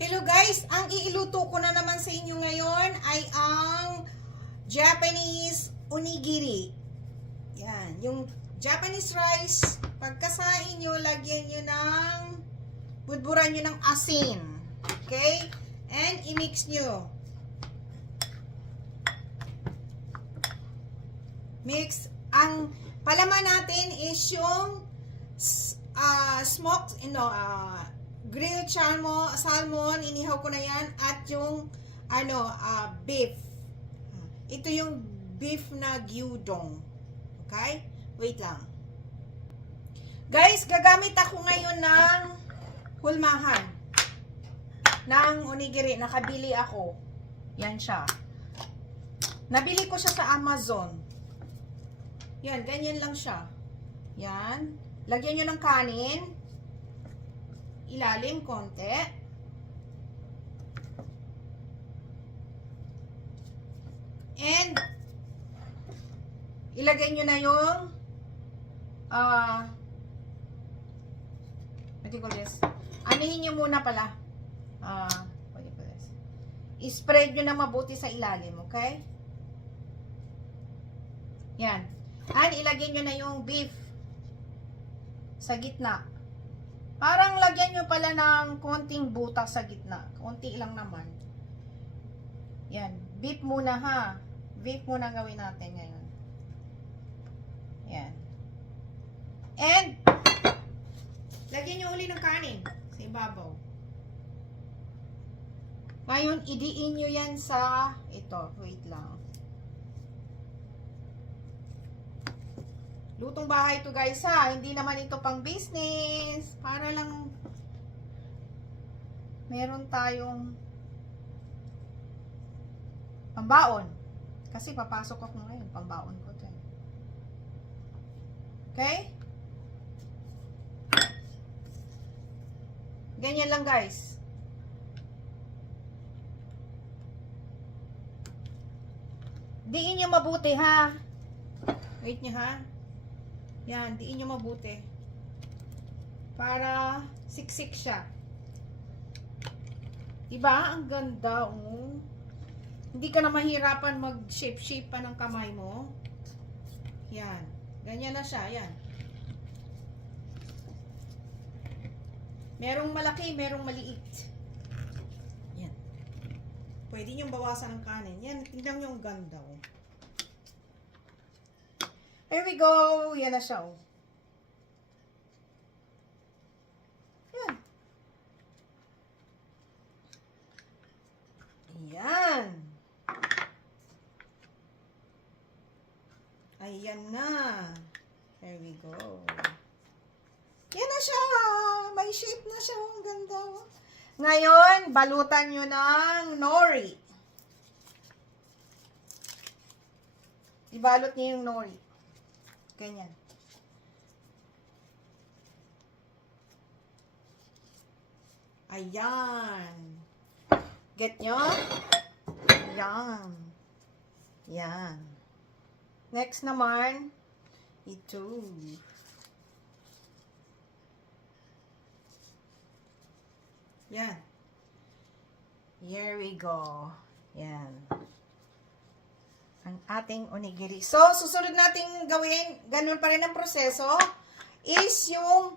Hello guys, ang iiluto ko na naman sa inyo ngayon ay ang Japanese onigiri. Yan, yung Japanese rice, pagkasain nyo, lagyan nyo ng, budburan nyo ng asin. Okay? And i-mix nyo. Mix. Ang palaman natin is yung smoked, grilled salmon, inihaw ko na yan, at yung beef. Ito yung beef na gyudon. Okay? Wait lang. Guys, gagamit ako ngayon ng hulmahan ng onigiri. Nakabili ako. Yan siya. Nabili ko siya sa Amazon. Yan, ganyan lang siya. Yan. Lagyan nyo ng kanin. Ilalim konti. And ilagay nyo na yung what do you call this? Anihin nyo muna pala. What do you call this? I-spread nyo na mabuti sa ilalim, okay? Yan. And ilagay nyo na yung beef sa gitna. Parang lagyan nyo pala ng konting butak sa gitna. Konti lang naman. Yan. Beef muna ha. Beef muna gawin natin ngayon. Yan. And, lagyan nyo uli ng kanin sa ibabaw. Ngayon, idiin nyo yan sa, ito, wait lang. Lutong bahay to guys ha. Hindi naman ito pang business. Para lang meron tayong pambaon. Kasi papasok ako ngayon. Pambaon ko to. Okay? Ganyan lang guys. Diin nyo mabuti ha. Wait nyo ha. Yan, diin nyo mabuti. Para siksik siya. Diba? Ang ganda, oh. Hindi ka na mahirapan mag-shape-shape pa ng kamay mo. Yan. Ganyan na siya. Yan. Merong malaki, merong maliit. Yan. Pwede nyo bawasan ng kanin. Yan, tingnan nyo ang ganda, oh. Here we go. Yan na siya, oh. Yan. Yan. Ayan na. Here we go. Yan na siya. May shape na siya. Ang ganda, oh. Ngayon, balutan nyo ng nori. Ibalot niyo yung nori. Ganyan. Ayan. Get nyo? Ayan. Yan. Next naman, ito. Yan. Here we go. Yan. Ang ating onigiri. So, susunod nating gawin, ganun pa rin ang proseso, is yung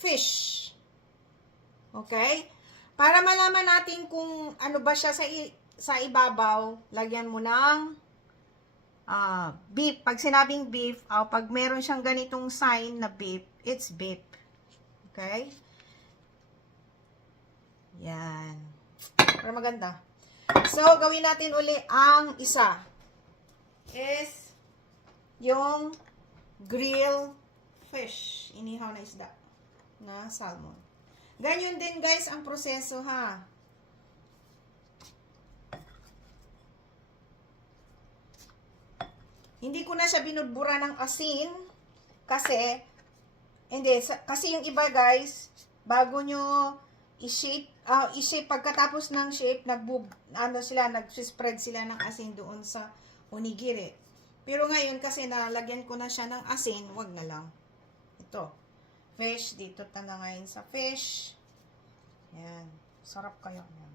fish. Okay? Para malaman natin kung ano ba siya sa ibabaw, lagyan mo ng beef. Pag sinabing beef, pag meron siyang ganitong sign na beef, it's beef. Okay? Yan. Para maganda. So, gawin natin uli ang isa. Is yung grill fish. Inihaw na isda. Na salmon. Ganyan din guys ang proseso ha. Hindi ko na siya binudbura ng asin. Kasi, kasi yung iba guys, bago nyo i-shape, pagkatapos ng shape, nag-spread sila ng asin doon sa onigiri. Pero ngayon, kasi nalagyan ko na siya ng asin, wag na lang. Ito. Fish, dito na ngayon sa fish. Yan. Sarap kaya. Yan.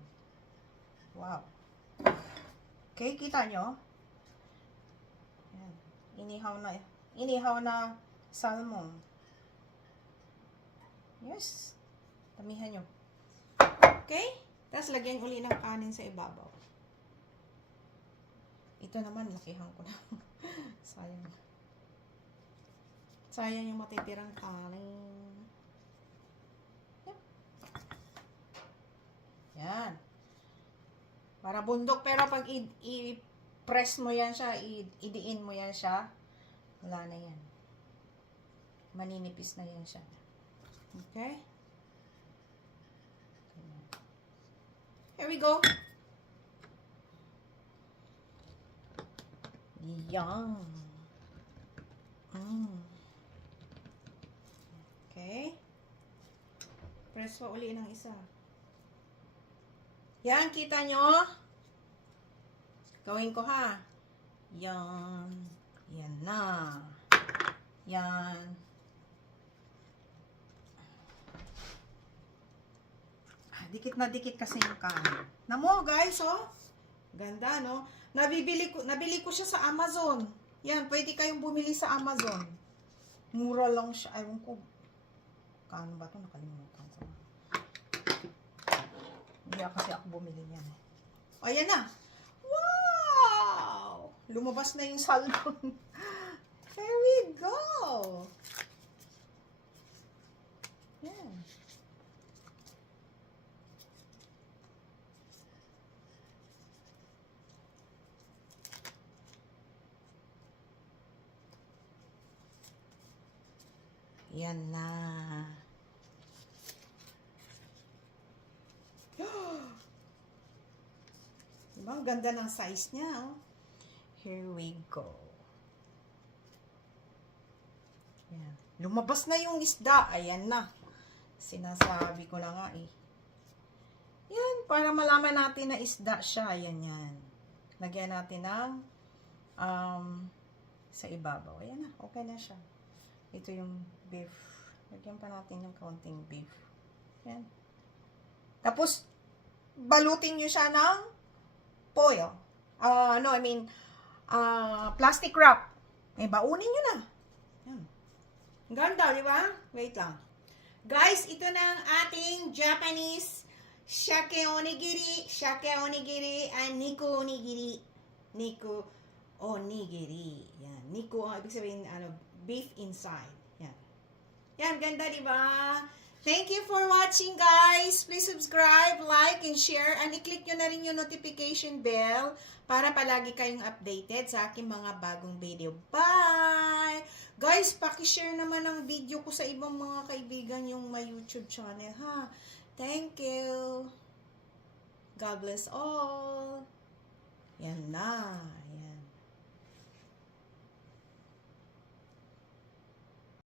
Wow. Okay, kita nyo? Yan. Inihaw na salmon. Yes. Tamihan nyo. Okay? Tapos lagyan uli ng kanin sa ibabaw. Ito naman, lakihan ko na. Sayang. Sayang yung matitirang kanin. Yep. Yan. Para bundok, pero pag i-press mo yan siya, idiin mo yan siya, wala na yan. Maninipis na yan siya. Okay? Here we go. Yum. Okay. Press pa uli ng isa. Yan, kita nyo? Gawin ko ha. Yan. Yan na. Yan. Dikit na dikit kasi yung kanin. Namo guys, oh. Ganda, no? Nabili ko siya sa Amazon. Yan, pwede kayong bumili sa Amazon. Mura lang siya. Ayun ko. Kano ba ito? Nakalimutan ko. Hindi kasi ako bumili niyan. O, ayan na. Wow! Lumabas na yung salmon. There we go. Yan. Yan na. Diba? Ang ganda ng size niya. Oh. Here we go. Yan. Lumabas na yung isda. Ayan na. Sinasabi ko na nga eh. Yan. Para malaman natin na isda siya. Ayan yan. Lagyan natin ng sa ibabaw. Ayan na. Okay na siya. Ito yung beef. Lagyan pa natin ng kaunting beef. Yan. Tapos, balutin nyo siya ng foil. Plastic wrap. Eh, baunin nyo na. Yan. Ganda, di ba? Wait lang. Guys, ito na ang ating Japanese shake onigiri, and niku onigiri. Niku onigiri. Yan. Niku, ibig sabihin, beef inside. Yan. Yan, ganda, di ba? Thank you for watching, guys. Please subscribe, like, and share. And i-click nyo na rin yung notification bell para palagi kayong updated sa aking mga bagong video. Bye! Guys, paki-share naman ang video ko sa ibang mga kaibigan yung my YouTube channel, ha? Thank you. God bless all. Yan na.